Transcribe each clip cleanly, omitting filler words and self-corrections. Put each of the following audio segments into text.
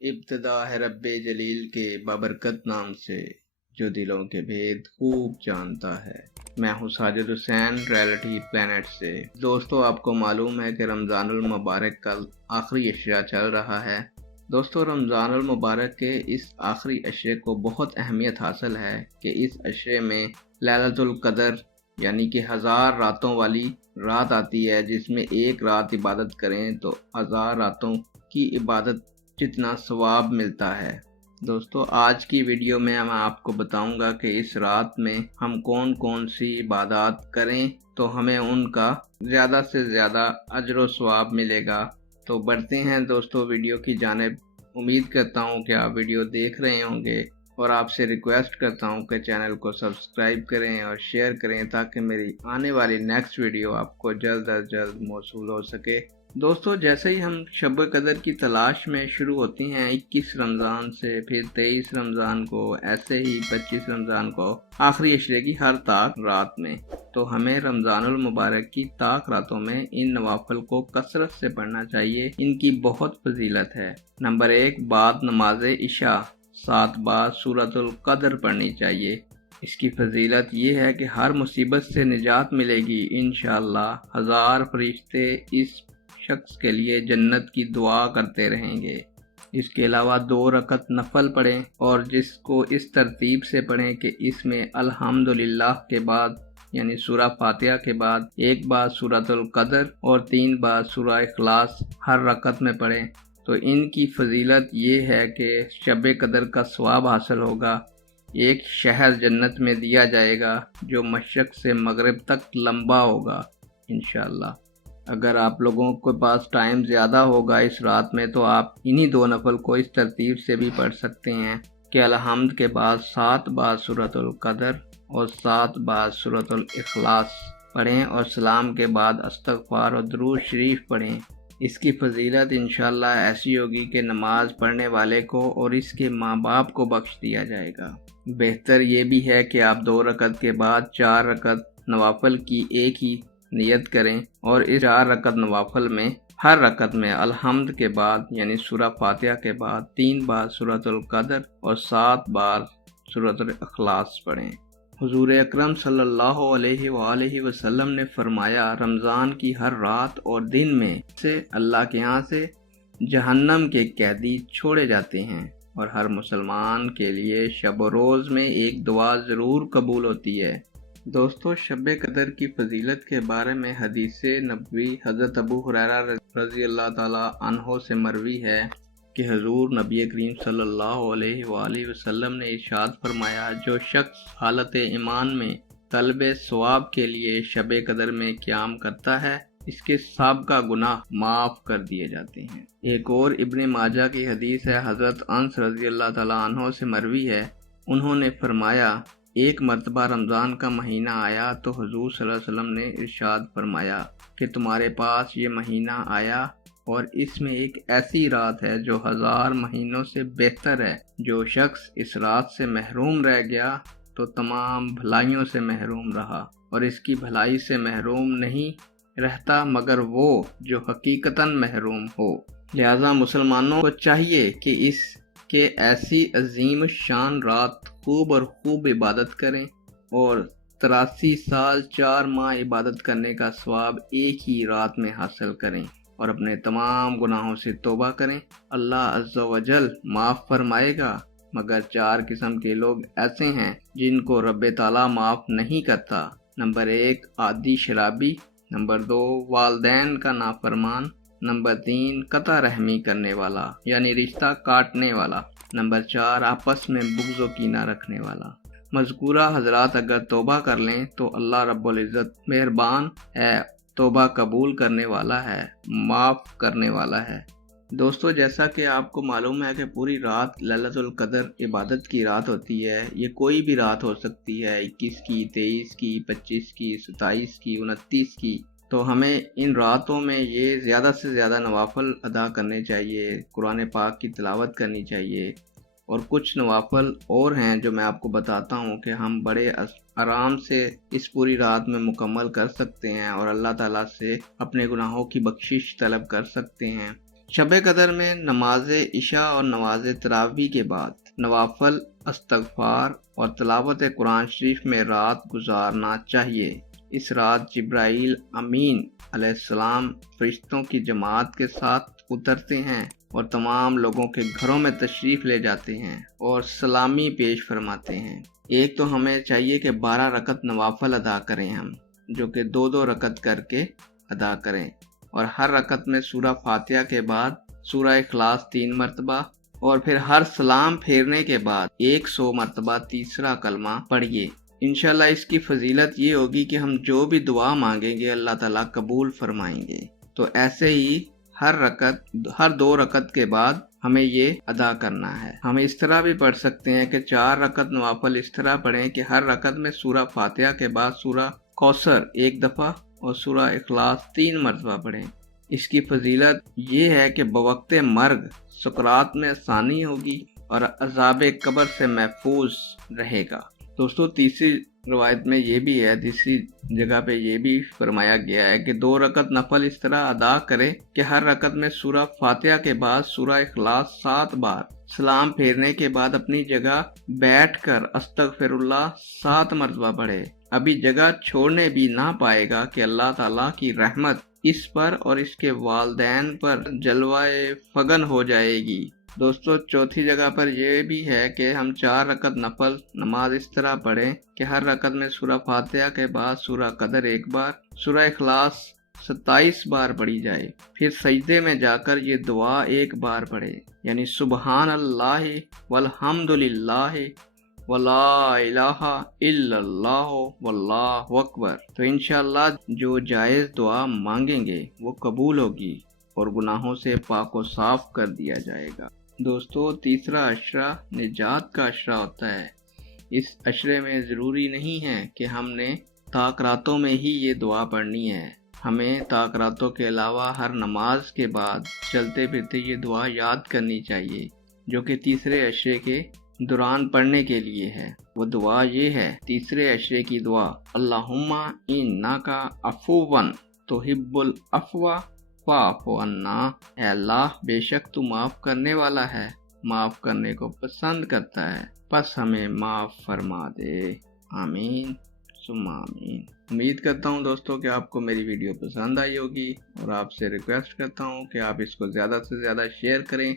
ابتدا ہے رب جلیل کے بابرکت نام سے جو دلوں کے بھید خوب جانتا ہے۔ میں ہوں ساجد حسین ریئلٹی پلینٹ سے۔ دوستو، آپ کو معلوم ہے کہ رمضان المبارک کل آخری عشرہ چل رہا ہے۔ دوستو، رمضان المبارک کے اس آخری عشرے کو بہت اہمیت حاصل ہے کہ اس عشرے میں لیلۃ القدر یعنی کہ 1000 راتوں والی رات آتی ہے، جس میں ایک رات عبادت کریں تو 1000 راتوں کی عبادت جتنا ثواب ملتا ہے۔ دوستو، آج کی ویڈیو میں میں آپ کو بتاؤں گا کہ اس رات میں ہم کون کون سی عبادات کریں تو ہمیں ان کا زیادہ سے زیادہ اجر و ثواب ملے گا۔ تو بڑھتے ہیں دوستو ویڈیو کی جانب۔ امید کرتا ہوں کہ آپ ویڈیو دیکھ رہے ہوں گے اور آپ سے ریکویسٹ کرتا ہوں کہ چینل کو سبسکرائب کریں اور شیئر کریں تاکہ میری آنے والی نیکسٹ ویڈیو آپ کو جلد از جلد موصول ہو سکے۔ دوستو، جیسے ہی ہم شب قدر کی تلاش میں شروع ہوتے ہیں 21 رمضان سے، پھر 23 رمضان کو، ایسے ہی 25 رمضان کو، آخری عشرے کی ہر طاق رات میں، تو ہمیں رمضان المبارک کی طاق راتوں میں ان نوافل کو کثرت سے پڑھنا چاہیے۔ ان کی بہت فضیلت ہے۔ نمبر 1، بعد نماز عشاء 7 بار سورۃ القدر پڑھنی چاہیے۔ اس کی فضیلت یہ ہے کہ ہر مصیبت سے نجات ملے گی انشاءاللہ۔ 1000 فرشتے اس شخص کے لیے جنت کی دعا کرتے رہیں گے۔ اس کے علاوہ 2 رکعت نفل پڑھیں اور جس کو اس ترتیب سے پڑھیں کہ اس میں الحمدللہ کے بعد یعنی سورہ فاتحہ کے بعد 1 بار سورۃ القدر اور 3 بار سورہ اخلاص ہر رکعت میں پڑھیں، تو ان کی فضیلت یہ ہے کہ شب قدر کا ثواب حاصل ہوگا۔ ایک شہر جنت میں دیا جائے گا جو مشرق سے مغرب تک لمبا ہوگا انشاءاللہ۔ اگر آپ لوگوں کے پاس ٹائم زیادہ ہوگا اس رات میں تو آپ انہی 2 نفل کو اس ترتیب سے بھی پڑھ سکتے ہیں کہ الحمد کے بعد 7 بار سورۃ القدر اور 7 بار سورۃ الاخلاص پڑھیں اور سلام کے بعد استغفار اور درود شریف پڑھیں۔ اس کی فضیلت انشاءاللہ ایسی ہوگی کہ نماز پڑھنے والے کو اور اس کے ماں باپ کو بخش دیا جائے گا۔ بہتر یہ بھی ہے کہ آپ 2 رکعت کے بعد 4 رکعت نوافل کی ایک ہی نیت کریں اور اس 4 رکعت نوافل میں ہر رکعت میں الحمد کے بعد یعنی سورہ فاتحہ کے بعد 3 بار سورۃ القدر اور 7 بار سورۃ الاخلاص پڑھیں۔ حضور اکرم صلی اللہ علیہ وآلہ وسلم نے فرمایا، رمضان کی ہر رات اور دن میں سے اللہ کے ہاں سے جہنم کے قیدی چھوڑے جاتے ہیں اور ہر مسلمان کے لیے شب و روز میں ایک دعا ضرور قبول ہوتی ہے۔ دوستو، شب قدر کی فضیلت کے بارے میں حدیث نبوی حضرت ابو ہریرہ رضی اللہ تعالی عنہ سے مروی ہے کہ حضور نبی کریم صلی اللہ علیہ وآلہ وسلم نے ارشاد فرمایا، جو شخص حالت ایمان میں طلب ثواب کے لیے شب قدر میں قیام کرتا ہے، اس کے سابقہ گناہ معاف کر دیے جاتے ہیں۔ ایک اور ابن ماجہ کی حدیث ہے، حضرت انس رضی اللہ تعالی عنہ سے مروی ہے، انہوں نے فرمایا، ایک مرتبہ رمضان کا مہینہ آیا تو حضور صلی اللہ علیہ وسلم نے ارشاد فرمایا کہ تمہارے پاس یہ مہینہ آیا اور اس میں ایک ایسی رات ہے جو 1000 مہینوں سے بہتر ہے۔ جو شخص اس رات سے محروم رہ گیا تو تمام بھلائیوں سے محروم رہا، اور اس کی بھلائی سے محروم نہیں رہتا مگر وہ جو حقیقتاً محروم ہو۔ لہذا مسلمانوں کو چاہیے کہ اس کہ ایسی عظیم شان رات خوب اور خوب عبادت کریں اور 83 سال 4 ماہ عبادت کرنے کا ثواب ایک ہی رات میں حاصل کریں اور اپنے تمام گناہوں سے توبہ کریں۔ اللہ عز و جل معاف فرمائے گا، مگر 4 قسم کے لوگ ایسے ہیں جن کو رب تعالیٰ معاف نہیں کرتا۔ نمبر 1، عادی شرابی۔ نمبر 2، والدین کا نافرمان۔ نمبر 3، قطع رحمی کرنے والا یعنی رشتہ کاٹنے والا۔ نمبر 4، آپس میں بغض و کینہ رکھنے والا۔ مذکورہ حضرات اگر توبہ کر لیں تو اللہ رب العزت مہربان ہے، توبہ قبول کرنے والا ہے، معاف کرنے والا ہے۔ دوستو، جیسا کہ آپ کو معلوم ہے کہ پوری رات لیلۃ القدر عبادت کی رات ہوتی ہے۔ یہ کوئی بھی رات ہو سکتی ہے، 21 کی، 23 کی، 25 کی، 27 کی، 29 کی۔ تو ہمیں ان راتوں میں یہ زیادہ سے زیادہ نوافل ادا کرنے چاہیے، قرآن پاک کی تلاوت کرنی چاہیے، اور کچھ نوافل اور ہیں جو میں آپ کو بتاتا ہوں کہ ہم بڑے آرام سے اس پوری رات میں مکمل کر سکتے ہیں اور اللہ تعالیٰ سے اپنے گناہوں کی بخشش طلب کر سکتے ہیں۔ شب قدر میں نماز عشاء اور نماز تراویح کے بعد نوافل، استغفار اور تلاوت قرآن شریف میں رات گزارنا چاہیے۔ اس رات جبرائیل امین علیہ السلام فرشتوں کی جماعت کے ساتھ اترتے ہیں اور تمام لوگوں کے گھروں میں تشریف لے جاتے ہیں اور سلامی پیش فرماتے ہیں۔ ایک تو ہمیں چاہیے کہ 12 رکعت نوافل ادا کریں ہم، جو کہ 2 رکعت کر کے ادا کریں، اور ہر رکعت میں سورہ فاتحہ کے بعد سورہ اخلاص 3 مرتبہ، اور پھر ہر سلام پھیرنے کے بعد 100 مرتبہ تیسرا کلمہ پڑھیے۔ انشاءاللہ اس کی فضیلت یہ ہوگی کہ ہم جو بھی دعا مانگیں گے اللہ تعالیٰ قبول فرمائیں گے۔ تو ایسے ہی ہر 2 رکعت کے بعد ہمیں یہ ادا کرنا ہے۔ ہم اس طرح بھی پڑھ سکتے ہیں کہ 4 رکعت نوافل اس طرح پڑھیں کہ ہر رکعت میں سورہ فاتحہ کے بعد سورہ کوثر 1 دفعہ اور سورہ اخلاص 3 مرتبہ پڑھیں۔ اس کی فضیلت یہ ہے کہ بوقت مرگ سکرات میں آسانی ہوگی اور عذاب قبر سے محفوظ رہے گا۔ دوستو تیسری روایت میں یہ بھی ہے، تیسری جگہ پہ یہ بھی فرمایا گیا ہے کہ 2 رکعت نفل اس طرح ادا کرے کہ ہر رکعت میں سورہ فاتحہ کے بعد سورہ اخلاص 7 بار، سلام پھیرنے کے بعد اپنی جگہ بیٹھ کر استغفر اللہ 7 مرتبہ پڑھے۔ ابھی جگہ چھوڑنے بھی نہ پائے گا کہ اللہ تعالیٰ کی رحمت اس پر اور اس کے والدین پر جلوائے فگن ہو جائے گی۔ دوستو چوتھی جگہ پر یہ بھی ہے کہ ہم 4 رکعت نفل نماز اس طرح پڑھیں کہ ہر رکعت میں سورہ فاتحہ کے بعد سورہ قدر 1 بار، سورہ اخلاص 27 بار پڑھی جائے، پھر سجدے میں جا کر یہ دعا 1 بار پڑھے، یعنی سبحان اللہ والحمد للہ ولا الہ الا اللہ واللہ اکبر۔ تو انشاءاللہ جو جائز دعا مانگیں گے وہ قبول ہوگی اور گناہوں سے پاک و صاف کر دیا جائے گا۔ دوستو تیسرا عشرہ نجات کا عشرہ ہوتا ہے۔ اس عشرے میں ضروری نہیں ہے کہ ہم نے طاق راتوں میں ہی یہ دعا پڑھنی ہے، ہمیں طاق راتوں کے علاوہ ہر نماز کے بعد چلتے پھرتے یہ دعا یاد کرنی چاہیے، جو کہ تیسرے عشرے کے دوران پڑھنے کے لیے ہے۔ وہ دعا یہ ہے، تیسرے عشرے کی دعا، اللہم انکا عفو تحب العفو فاعف عنا۔ اے اللہ بے شک تو معاف کرنے والا ہے، معاف کرنے کو پسند کرتا ہے، پس ہمیں معاف فرما دے۔ آمین ثم آمین۔ امید کرتا ہوں دوستوں کہ آپ کو میری ویڈیو پسند آئی ہوگی، اور آپ سے ریکویسٹ کرتا ہوں کہ آپ اس کو زیادہ سے زیادہ شیئر کریں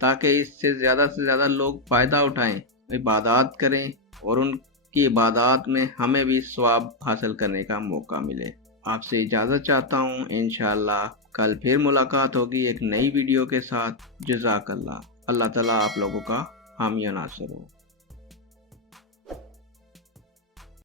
تاکہ اس سے زیادہ لوگ فائدہ اٹھائیں، عبادات کریں، اور ان کی عبادات میں ہمیں بھی ثواب حاصل کرنے کا موقع ملے۔ آپ سے اجازت چاہتا ہوں، انشاءاللہ کل پھر ملاقات ہوگی ایک نئی ویڈیو کے ساتھ۔ جزاک اللہ۔ اللہ تعالیٰ آپ لوگوں کا حامی و ناصر ہو۔